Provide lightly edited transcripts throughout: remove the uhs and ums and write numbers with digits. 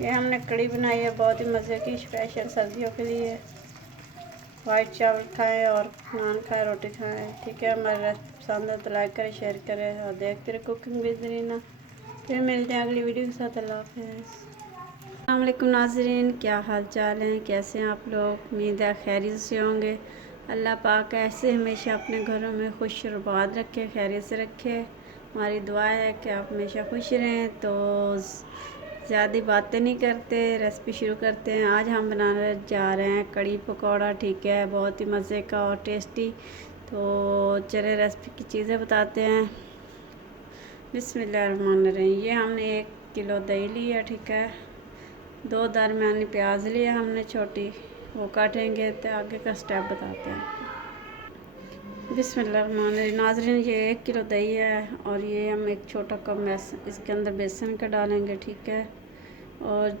ये हमने कड़ी बनाई है बहुत ही मज़े की, स्पेशल सर्दियों के लिए। वाइट चावल खाएं और नान खाएं, रोटी खाएं। ठीक है, हमारे रेसिपी पसंद है तो लाइक करें, शेयर करें और देखते रहे कुकिंग विद रीना। फिर मिलते हैं अगली वीडियो के साथ। अल्लाह हाफ़िज़। अस्सलाम वालेकुम नाज़रीन, क्या हाल चाल हैं, कैसे हैं आप लोग? उम्मीद है खैरियत से होंगे। अल्लाह पाक ऐसे हमेशा अपने घरों में खुश और आबाद रखे, खैरियत से रखे। हमारी दुआ है कि आप हमेशा खुश रहें। तो ज़्यादा बातें नहीं करते, रेसिपी शुरू करते हैं। आज हम बनाने जा रहे हैं कड़ी पकौड़ा। ठीक है, बहुत ही मज़े का और टेस्टी। तो चले रेसिपी की चीज़ें बताते हैं। बिस्मिल्लाहिर्रहमानिर्रहीम। ये हमने 1 किलो दही लिया। ठीक है, 2 दरमियानी प्याज लिया हमने छोटी, वो काटेंगे। तो आगे का स्टेप बताते हैं। बिस्मिल्लाहिर्रहमानिर्रहीम। नाज़रीन, ये 1 किलो दही है और ये हम एक छोटा कप इसके अंदर बेसन का डालेंगे। ठीक है, और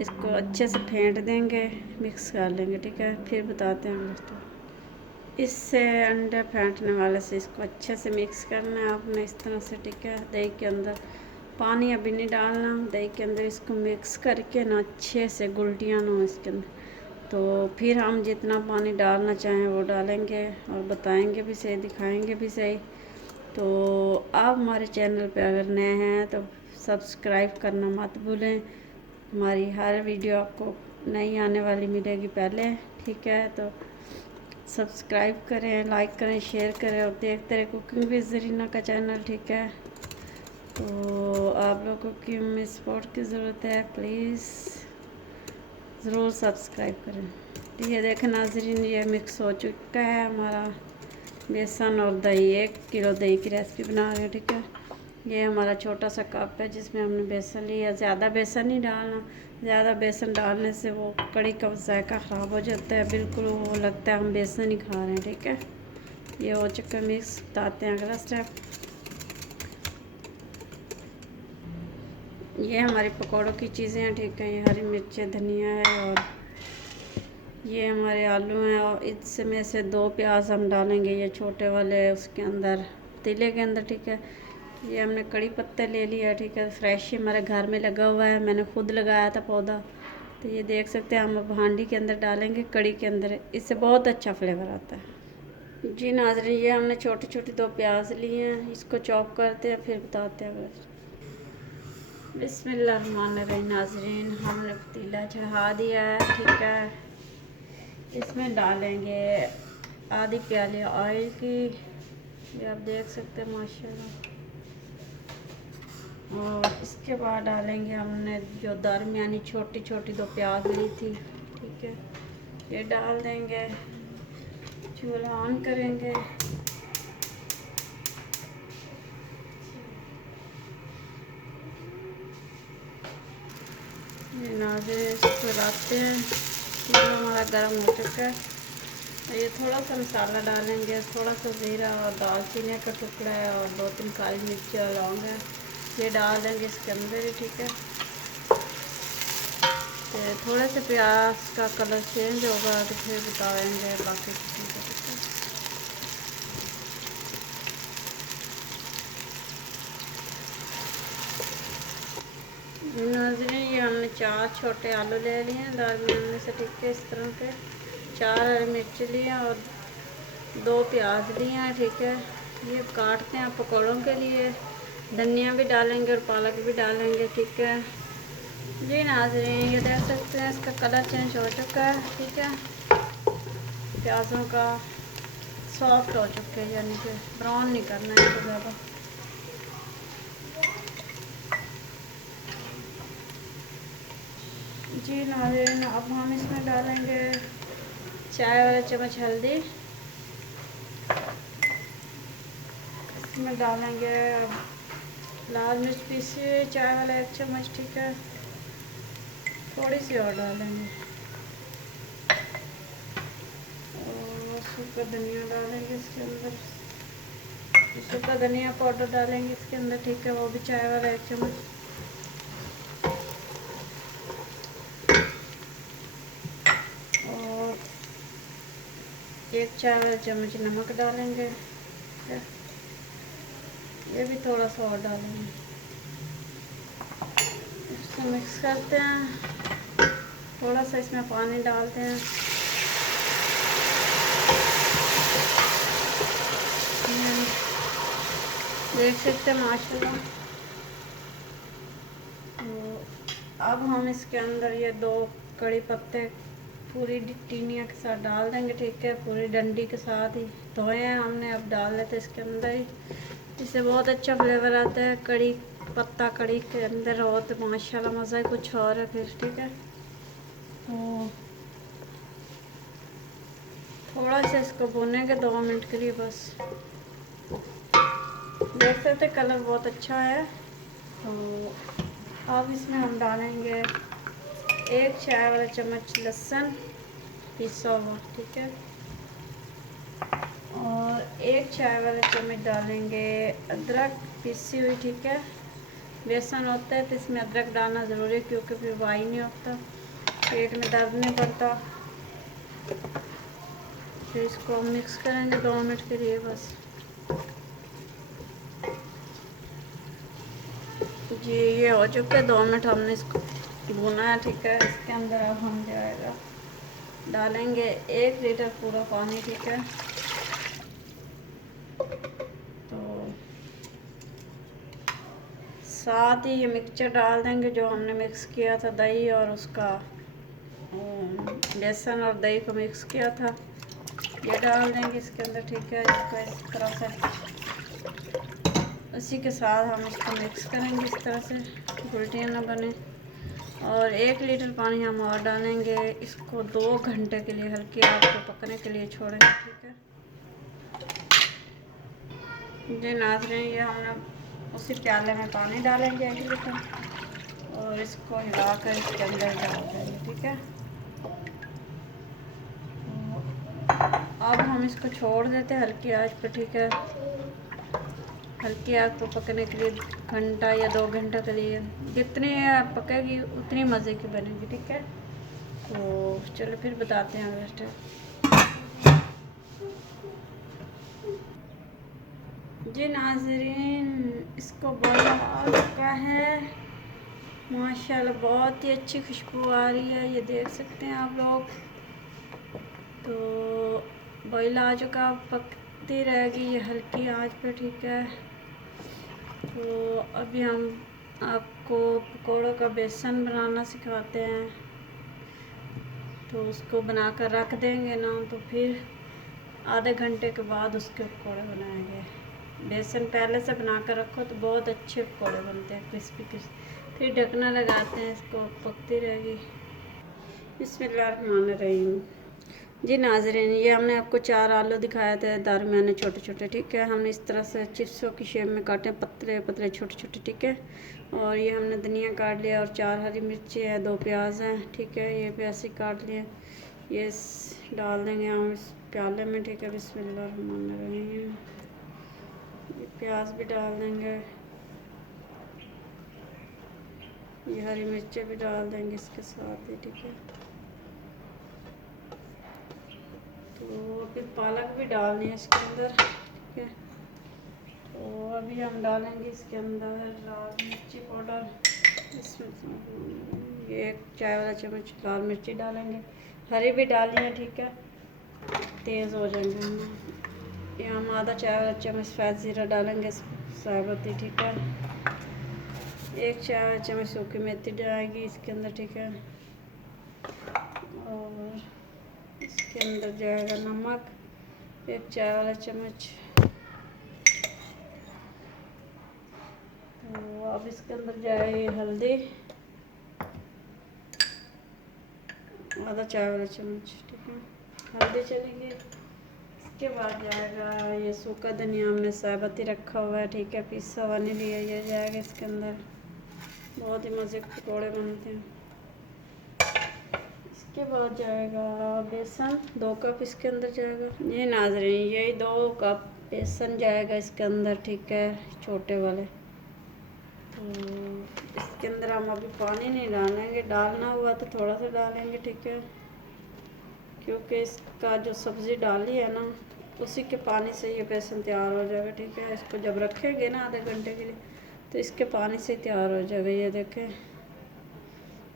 इसको अच्छे से फेंट देंगे, मिक्स कर लेंगे। ठीक है, फिर बताते हैं अगला स्टेप। इससे अंडे फेंटने वाले से इसको अच्छे से मिक्स करना है आपने इस तरह से। ठीक है, दही के अंदर पानी अभी नहीं डालना, दही के अंदर इसको मिक्स करके ना अच्छे से गुलटियाँ ना हो इसके अंदर। तो फिर हम जितना पानी डालना चाहें वो डालेंगे और बताएंगे भी सही, दिखाएंगे भी सही। तो आप हमारे चैनल पे अगर नए हैं तो सब्सक्राइब करना मत भूलें। हमारी हर वीडियो आपको नई आने वाली मिलेगी पहले। ठीक है, तो सब्सक्राइब करें, लाइक करें, शेयर करें और देखते रहे कुकिंग विद रीना का चैनल। ठीक है, तो आप लोगों की हमें सपोर्ट की ज़रूरत है, प्लीज़ ज़रूर सब्सक्राइब करें। तो ये देखें नाज़रीन, ये मिक्स हो चुका है हमारा बेसन और दही। 1 किलो दही की रेसिपी बना रहे हैं। ठीक है, ये हमारा छोटा सा कप है जिसमें हमने बेसन लिया। ज़्यादा बेसन नहीं डालना, ज़्यादा बेसन डालने से वो कड़ी का जायका ख़राब हो जाता है, बिल्कुल वो लगता है हम बेसन ही खा रहे हैं। ठीक है, ये हो चुका मिक्स। बताते हैं अगला स्टेप। ये हमारी पकौड़ों की चीज़ें हैं। ठीक है, ये हरी मिर्चें, धनिया है और ये हमारे आलू हैं और इसमें से 2 प्याज हम डालेंगे, ये छोटे वाले उसके अंदर, पतीले के अंदर। ठीक है, ये हमने कड़ी पत्ता ले लिया। ठीक है, फ्रेश ही हमारे घर में लगा हुआ है, मैंने खुद लगाया था पौधा। तो ये देख सकते हैं, हम अब हांडी के अंदर डालेंगे, कड़ी के अंदर, इससे बहुत अच्छा फ्लेवर आता है। जी नाज़रीन, ये हमने छोटी छोटी 2 प्याज लिए हैं, इसको चॉप करते हैं फिर बताते हैं। बिस्मिल्लाहिर्रहमानिर्रहीम। नाज़रीन, हमने पतीला चढ़ा दिया है। ठीक है, इसमें डालेंगे आधी प्याली ऑयल की, ये आप देख सकते हैं माशाल्लाह। और इसके बाद डालेंगे हमने जो दरमियानी छोटी छोटी 2 प्याज ली थी। ठीक है, ये डाल देंगे, चूल्हा ऑन करेंगे। ये नाज़रीन, इसको डालते हैं। चूल्हा हमारा गर्म हो चुका है। ये थोड़ा सा मसाला डालेंगे, थोड़ा सा ज़ीरा और दालचीनी का टुकड़ा है और 2-3 काली मिर्च और लौंग है, ये डाल देंगे इसके अंदर ही। ठीक है, तो थोड़े से प्याज का कलर चेंज होगा तो फिर बताएंगे बाकी चीज़ें। नाज़रीन, ये हमने 4 छोटे आलू ले लिए हैं दरमियान में से। ठीक है, इस तरह के 4 हरी मिर्च लिए और 2 प्याज लिए हैं। ठीक है, ये काटते हैं पकौड़ों के लिए, धनिया भी डालेंगे और पालक भी डालेंगे। ठीक है जी नाज़रीन, ये देख सकते हैं इसका कलर चेंज हो चुका है। ठीक है, प्याज़ों का सॉफ्ट हो चुके हैं, यानी कि ब्राउन नहीं करना है इसको ज़्यादा। जी नाज़रीन, अब हम इसमें डालेंगे चाय वाला चम्मच हल्दी, इसमें डालेंगे लाल मिर्च पीसी चाय वाला 1 चम्मच। ठीक है, थोड़ी सी और डालेंगे और सूखा धनिया डालेंगे इसके अंदर, सूखा धनिया पाउडर डालेंगे इसके अंदर। ठीक है, वो भी चाय वाला 1 चम्मच। और 1 चाय वाला चम्मच नमक डालेंगे। ठीक है, ये भी थोड़ा सा और डालेंगे। इसको मिक्स करते हैं, थोड़ा सा इसमें पानी डालते हैं। देख सकते हैं माशाल्लाह। तो अब हम इसके अंदर ये 2 कड़ी पत्ते पूरी टीनिया के साथ डाल देंगे, ठीक है, पूरी डंडी के साथ ही धोए हैं हमने, अब डाल देते इसके अंदर ही। इससे बहुत अच्छा फ्लेवर आता है, कड़ी पत्ता कड़ी के अंदर हो तो माशाल्लाह मज़ा ही कुछ और है फिर, ठीक है। तो थोड़ा सा इसको भूनेंगे 2 मिनट के लिए बस। देख सकते कलर बहुत अच्छा है। तो अब इसमें हम डालेंगे 1 चाय वाला चम्मच लहसुन पिसा हुआ, ठीक है, और 1 चाय वाला चम्मच डालेंगे अदरक पिसी हुई, ठीक है। बेसन होता है तो इसमें अदरक डालना ज़रूरी है, क्योंकि फिर वाई नहीं होता, पेट में दर्द नहीं पड़ता। फिर इसको मिक्स करेंगे 2 मिनट के लिए बस। जी ये हो चुके हैं 2 मिनट, हमने इसको भुना है, ठीक है। इसके अंदर अब हम जाएगा डालेंगे 1 लीटर पूरा पानी, ठीक है। तो साथ ही ये मिक्सचर डाल देंगे जो हमने मिक्स किया था, दही और उसका बेसन और दही को मिक्स किया था, ये डाल देंगे इसके अंदर, ठीक है। इसको इस तरह से उसी के साथ हम इसको मिक्स करेंगे इस तरह से, उल्टियाँ ना बने। और 1 लीटर पानी हम और डालेंगे, इसको 2 घंटे के लिए हल्की आंच पे पकने के लिए छोड़ेंगे, ठीक है जी नाज़रीन। ये हमने उसी प्याले में पानी डालेंगे 1 लीटर और इसको हिलाकर इसके अंदर डाल देंगे, ठीक है। अब हम इसको छोड़ देते हैं हल्की आंच पे, ठीक है, हल्की आग पर पकने के लिए घंटा या 2 घंटा के लिए। जितनी पकेगी उतनी मज़े की बनेगी, ठीक है। तो चलो फिर बताते हैं अगला स्टेप। जी नाज़रीन, इसको बॉईल आ चुका है माशाल्लाह, बहुत ही अच्छी खुशबू आ रही है, ये देख सकते हैं आप लोग। तो बॉईल आ चुका, पकती रहेगी ये हल्की आंच पे, ठीक है। तो अभी हम आपको पकौड़ों का बेसन बनाना सिखाते हैं। तो उसको बनाकर रख देंगे ना, तो फिर आधे घंटे के बाद उसके पकौड़े बनाएंगे। बेसन पहले से बनाकर रखो तो बहुत अच्छे पकौड़े बनते हैं, क्रिस्पी क्रिस्पी। फिर ढकना लगाते हैं, इसको पकती रहेगी। बिस्मिल्लाहिर्रहमानिर्रहीम। जी नाज़रीन, ये हमने आपको 4 आलू दिखाए थे दरमियाने छोटे छोटे, ठीक है। हमने इस तरह से चिप्सों की शेप में काटे, पतले पतले छोटे छोटे, ठीक है। और ये हमने धनिया काट लिया और 4 हरी मिर्ची है, 2 प्याज हैं, ठीक है, ये भी ऐसे काट लिए। ये डाल देंगे हम इस प्याले में, ठीक है। बिस्मिल्लाहिर्रहमानिर्रहीम। ये प्याज भी डाल देंगे, ये हरी मिर्चें भी डाल देंगे इसके साथ ही, ठीक है। तो फिर पालक भी डालनी है इसके अंदर, ठीक है। तो अभी हम डालेंगे इसके अंदर लाल मिर्ची पाउडर, इसमें ये 1 चाय वाला चम्मच लाल मिर्ची डालेंगे, हरी भी डालनी है, ठीक है, तेज़ हो जाएंगे हम। ये हम आधा चाय वाला चम्मच सफ़ेद ज़ीरा डालेंगे साबुती, ठीक है। 1 चाय वाला चम्मच सूखी मेथी डालेगी इसके अंदर, ठीक है। और इसके अंदर जाएगा नमक 1 चाय वाला चम्मच। तो अब इसके अंदर जाएगी हल्दी आधा चाय वाला चम्मच, ठीक है, हल्दी चलेगी। इसके बाद जाएगा ये सूखा धनिया हमने साबुत ही रखा हुआ है, ठीक है, पिसा हुआ नहीं लिया, ये जाएगा इसके अंदर। बहुत ही मज़े के पकौड़े बनते हैं। इसके बाद जाएगा बेसन 2 कप इसके अंदर जाएगा। ये नाज़रीन, यही 2 कप बेसन जाएगा इसके अंदर, ठीक है, छोटे वाले। तो इसके अंदर हम अभी पानी नहीं डालेंगे, डालना हुआ तो थोड़ा सा डालेंगे, ठीक है, क्योंकि इसका जो सब्ज़ी डाली है ना उसी के पानी से ये बेसन तैयार हो जाएगा, ठीक है। इसको जब रखेंगे ना आधे घंटे के लिए तो इसके पानी से तैयार हो जाएगा, ये देखें।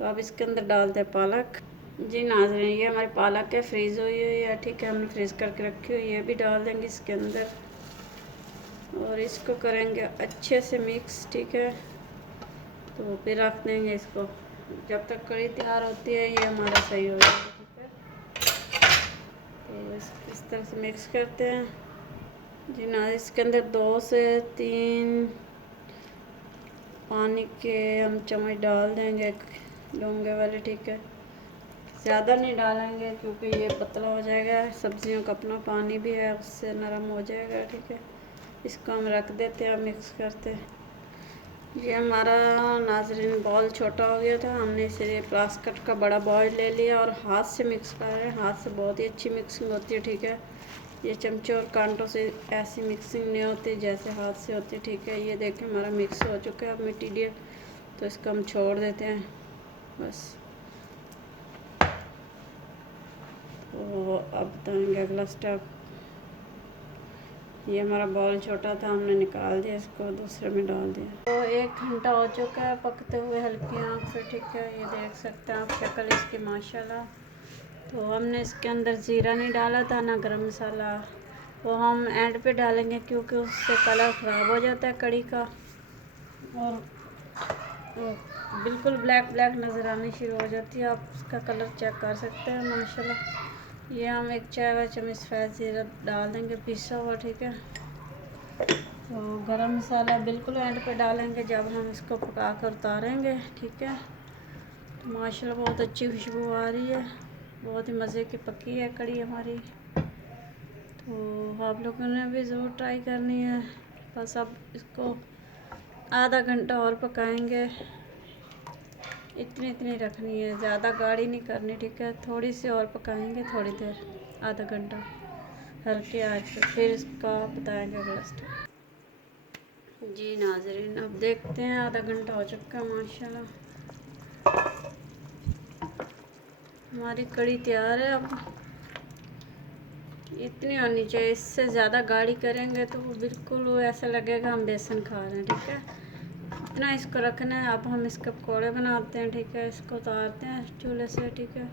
तो अब इसके अंदर डालते हैं पालक। जी नाज़रीन, ये हमारी पालक है, फ्रीज़ हुई हुई है, ठीक है, हमने फ्रीज़ करके रखी हुई है। ये भी डाल देंगे इसके अंदर और इसको करेंगे अच्छे से मिक्स, ठीक है। तो फिर रख देंगे इसको जब तक कड़ी तैयार होती है, ये हमारा सही हो जाएगा, ठीक है। तो इस तरह से मिक्स करते हैं। जी ना, इसके अंदर 2 से 3 पानी के हम चम्मच डाल देंगे, डोंगे वाले, ठीक है। ज़्यादा नहीं डालेंगे क्योंकि ये पतला हो जाएगा, सब्जियों का अपना पानी भी है, उससे नरम हो जाएगा, ठीक है। इसको हम रख देते हैं, मिक्स करते हैं। ये हमारा नाज़रीन बॉल छोटा हो गया था, हमने इसे प्लास्टिक का बड़ा बॉल ले लिया और हाथ से मिक्स कर रहे हैं। हाथ से बहुत ही अच्छी मिक्सिंग होती है, ठीक है। ये चमचे और कांटों से ऐसी मिक्सिंग नहीं होती जैसे हाथ से होती है, ठीक है। ये देखें हमारा मिक्स हो चुका है अब मटीरियल, तो इसको हम छोड़ देते हैं बस। तो अब बताएंगे अगला स्टेप। ये हमारा बॉल छोटा था, हमने निकाल दिया, इसको दूसरे में डाल दिया। तो 1 घंटा हो चुका है पकते हुए हल्की आंच से, ठीक है। ये देख सकते हैं आप शक्ल इसकी माशाल्लाह। तो हमने इसके अंदर ज़ीरा नहीं डाला था, ना गरम मसाला, वो हम एंड पे डालेंगे क्योंकि उससे कलर ख़राब हो जाता है कड़ी का और बिल्कुल ब्लैक ब्लैक नज़र आनी शुरू हो जाती है। आप उसका कलर चेक कर सकते हैं माशाल्लाह। ये हम 1 चाय का चम्मच सफ़ेद ज़ीरा डाल देंगे पिसा हुआ, ठीक है। तो गरम मसाला बिल्कुल एंड पे डालेंगे जब हम इसको पका कर उतारेंगे, ठीक है। तो माशाल्लाह बहुत अच्छी खुशबू आ रही है, बहुत ही मज़े की पकी है कड़ी हमारी। तो आप लोगों ने भी ज़रूर ट्राई करनी है। बस अब इसको आधा घंटा और पकाएंगे, इतनी रखनी है, ज़्यादा गाढ़ी नहीं करनी, ठीक है। थोड़ी सी और पकाएंगे, थोड़ी देर, आधा घंटा हल्के आंच पे, फिर इसका बताएंगे अगला स्टेप। जी नाज़रीन, अब देखते हैं, आधा घंटा हो चुका है माशाल्लाह, हमारी कड़ी तैयार है। अब इतनी होनी चाहिए, इससे ज़्यादा गाढ़ी करेंगे तो वो बिल्कुल वो ऐसा लगेगा हम बेसन खा रहे हैं, ठीक है। इतना इसको रखना है। अब हम इसके पकौड़े बनाते हैं, ठीक है। इसको उतारते हैं चूल्हे से, ठीक है।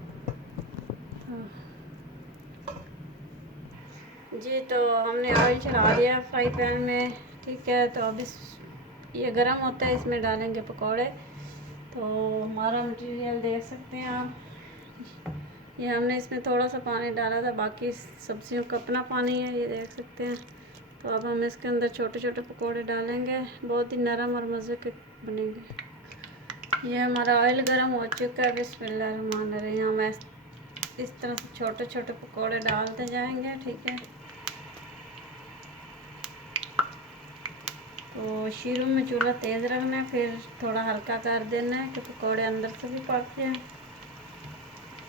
जी तो हमने ऑयल चढ़ा दिया फ्राई पैन में, ठीक है। तो अब ये गर्म होता है, इसमें डालेंगे पकौड़े। तो हमारा मटेरियल देख सकते हैं आप, ये हमने इसमें थोड़ा सा पानी डाला था, बाकी सब्जियों का अपना पानी है, ये देख सकते हैं। तो अब हम इसके अंदर छोटे छोटे पकौड़े डालेंगे, बहुत ही नरम और मज़े के बनेंगे। ये हमारा ऑयल गर्म हो चुका है, बिस्मिल्लाहिर्रहमानिर्रहीम। हम इस तरह से छोटे छोटे पकौड़े डालते जाएंगे, ठीक है। तो शुरू में चूल्हा तेज़ रखना है, फिर थोड़ा हल्का कर देना है कि पकौड़े अंदर से भी पक जाएं।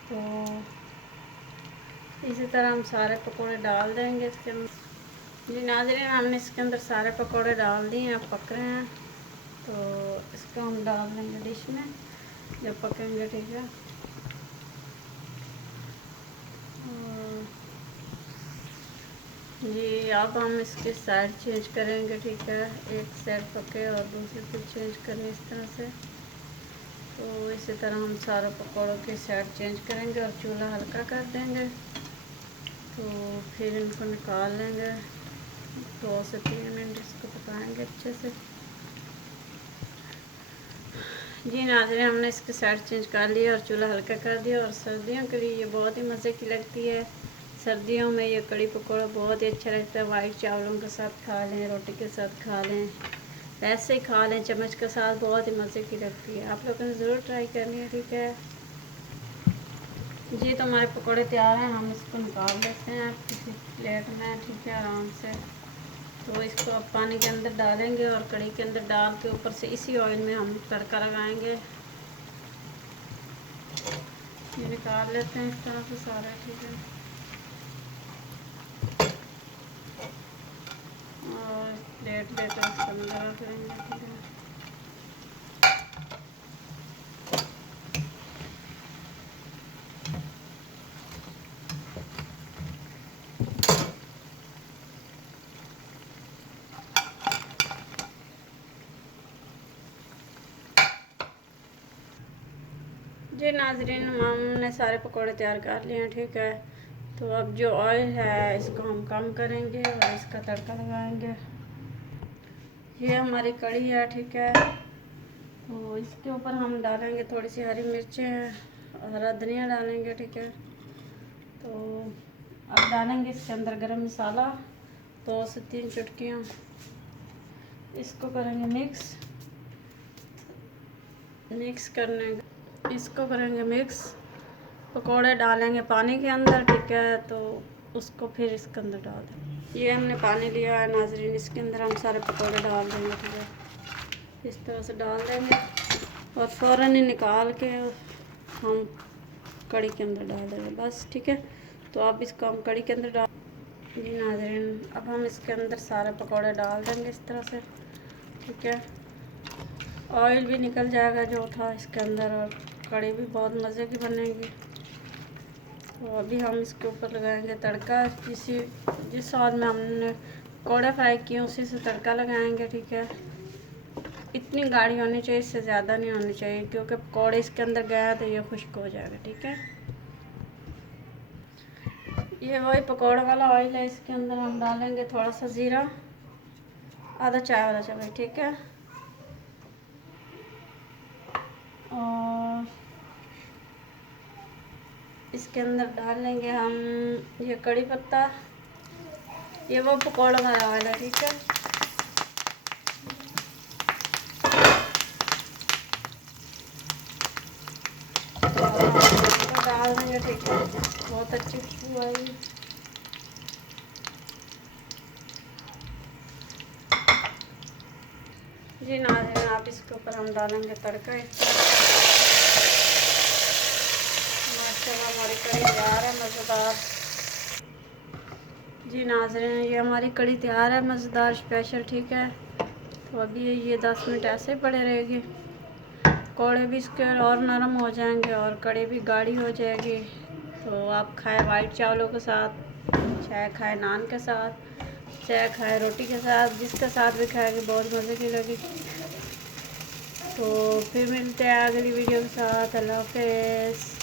तो इसी तरह हम सारे पकौड़े डाल देंगे इसके अंदर। जी नाज़रीन, हमने इसके अंदर सारे पकौड़े डाल दिए हैं, पक रहे हैं। तो इसको हम डाल देंगे डिश में जब पकेंगे, ठीक है। जी अब हम इसकी साइड चेंज करेंगे, ठीक है। एक साइड पके और दूसरी पे चेंज करनी इस तरह से। तो इसी तरह हम सारे पकौड़ों की साइड चेंज करेंगे और चूल्हा हल्का कर देंगे। तो फिर इनको निकाल लेंगे, 2 से 3 मिनट इसको पकाएंगे अच्छे से। जी नाज़रीन, हमने इसकी साइड चेंज कर लिया और चूल्हा हल्का कर दिया। और सर्दियों के लिए ये बहुत ही मज़े की लगती है। सर्दियों में ये कड़ी पकौड़ा बहुत ही अच्छा लगता है, वाइट चावलों के साथ खा लें, रोटी के साथ खा लें, वैसे ही खा लें चम्मच के साथ, बहुत ही मज़े की लगती है। आप लोगों ने ज़रूर ट्राई करनी है, ठीक है। जी तो हमारे पकौड़े तैयार हैं, हम इसको निकाल लेते हैं किसी प्लेट में, ठीक है, आराम से। तो इसको अब पानी के अंदर डालेंगे और कड़ी के अंदर डाल के ऊपर से इसी ऑयल में हम तड़का लगाएंगे। ये निकाल लेते हैं इस तरह से सारे, ठीक है। और प्लेट लेकर इसके अंदर रख लेंगे, ठीक है। जी नाज़रीन, हमने सारे पकोड़े तैयार कर लिए हैं, ठीक है। तो अब जो ऑयल है इसको हम कम करेंगे और इसका तड़का लगाएंगे। ये हमारी कढ़ी है, ठीक है। तो इसके ऊपर हम डालेंगे थोड़ी सी हरी मिर्चें, हरा धनिया डालेंगे, ठीक है। तो अब डालेंगे इसके अंदर गरम मसाला 2 से 3 चुटकियाँ। इसको करेंगे मिक्स करने, इसको करेंगे मिक्स। पकोड़े डालेंगे पानी के अंदर, ठीक है। तो उसको फिर इसके अंदर डाल दें। ये हमने पानी लिया है नाज़रीन, इसके अंदर हम सारे पकोड़े डाल देंगे, ठीक है। इस तरह से डाल देंगे और फ़ौरन ही निकाल के हम कढ़ी के अंदर डाल देंगे, बस, ठीक है। तो अब इसको हम कढ़ी के अंदर डाल। जी नाज़रीन, अब हम इसके अंदर सारे पकोड़े डाल देंगे इस तरह से, ठीक है। ऑयल भी निकल जाएगा जो था इसके अंदर और कढ़ी भी बहुत मज़े की बनेगी। तो अभी हम इसके ऊपर लगाएंगे तड़का। जिस ऑयल में हमने पकौड़े फ्राई किए उसी से तड़का लगाएंगे, ठीक है। इतनी गाढ़ी होनी चाहिए, इससे ज़्यादा नहीं होनी चाहिए, क्योंकि पकौड़े इसके अंदर गया तो ये खुश्क हो जाएगा, ठीक है। ये वही पकौड़े वाला ऑयल है, इसके अंदर हम डालेंगे थोड़ा सा ज़ीरा, आधा चाय वाला चम्मच, ठीक है। और इसके अंदर डाल लेंगे हम ये कड़ी पत्ता, ये वो पकौड़ा वाला ऑयल है, ठीक है। तो डाल देंगे, ठीक है। बहुत अच्छी खुशबू आएगी। जी नाज़रीन, आप इसके ऊपर हम डालेंगे तड़का। माशाल्लाह हमारी कड़ी तैयार है मज़ेदार। जी नाज़रीन, ये हमारी कड़ी तैयार है मज़ेदार स्पेशल, ठीक है। तो अभी ये 10 मिनट ऐसे ही पड़े रहेगी। पकौड़े भी इसके और नरम हो जाएंगे और कड़ी भी गाढ़ी हो जाएगी। तो आप खाएं वाइट चावलों के साथ, चाहे खाएं नान के साथ, चाहे खाएं रोटी के साथ, जिसके साथ भी खाएंगे बहुत मज़े की लगेगी। तो फिर मिलते हैं अगली वीडियो के साथ। अल्लाह हाफ़िज़।